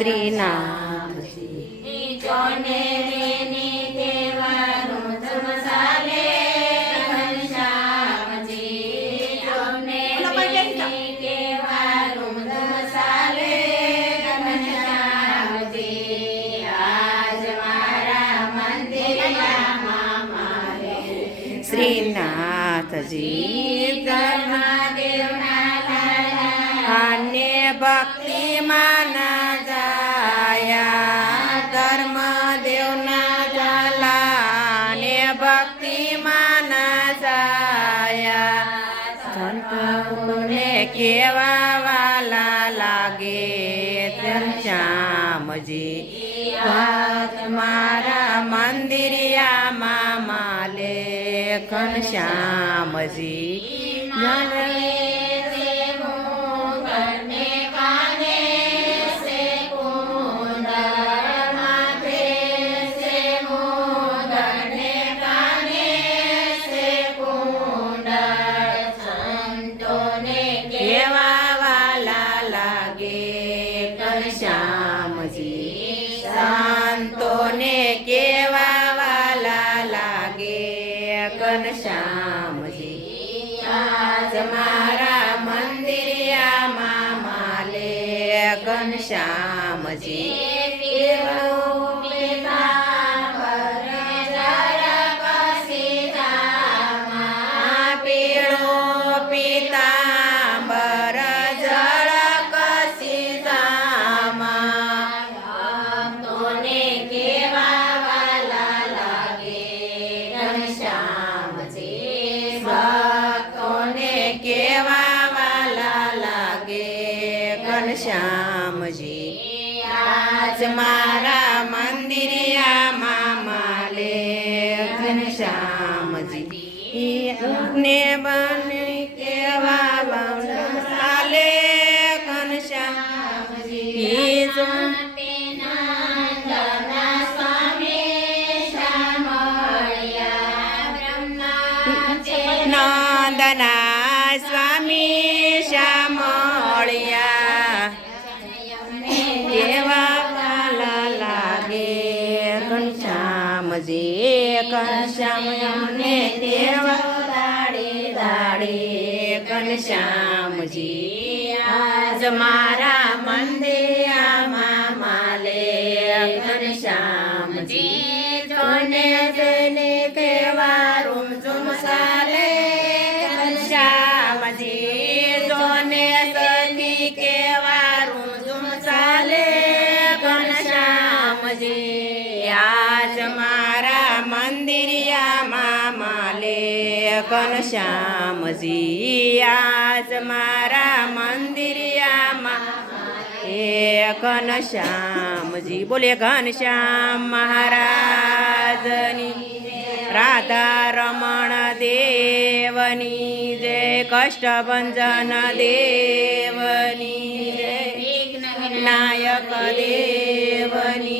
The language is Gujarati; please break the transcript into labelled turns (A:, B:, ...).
A: શ્રીનાથજી
B: જોને રેની કહેવાનું જમસાલે ઘનશ્યામજી જોને રેની કહેવાનું
A: કેવા વાલા લાગે શ્યામજી. વાત મારા મંદિરિયામાં માલે ઘનશ્યામજી જન આજ મારા મંદિરિયામાં માલે ઘનશ્યામજી. એવું
B: ઘનશ્યામજી
A: આજ મારા મંદિરિયામાં માલે ઘનશ્યામજી ને બને કેવા વાલા ચાલે ઘનશ્યામજી જો નંદના ઘનશ્યામજી ઘનશ્યામને દેવા દાડે દાડે ઘનશ્યામજી આજ મારા મંદિરમાં માલે ઘનશ્યામજી જોને જને કેવા રૂમ ઝુમ સાલે ઘનશ્યામજી જોને સની કેવા રૂમ ઝુમ સાલે ઘનશ્યામજી આજ મારા માલે ઘનશ્યામજી આજ મારા મંદિરિયામાં એ ઘનશ્યામજી બોલે ઘનશ્યામ મહારાજની રાધા રમણ દેવની જય કષ્ટભંજન દેવની જય વિનાયક દેવની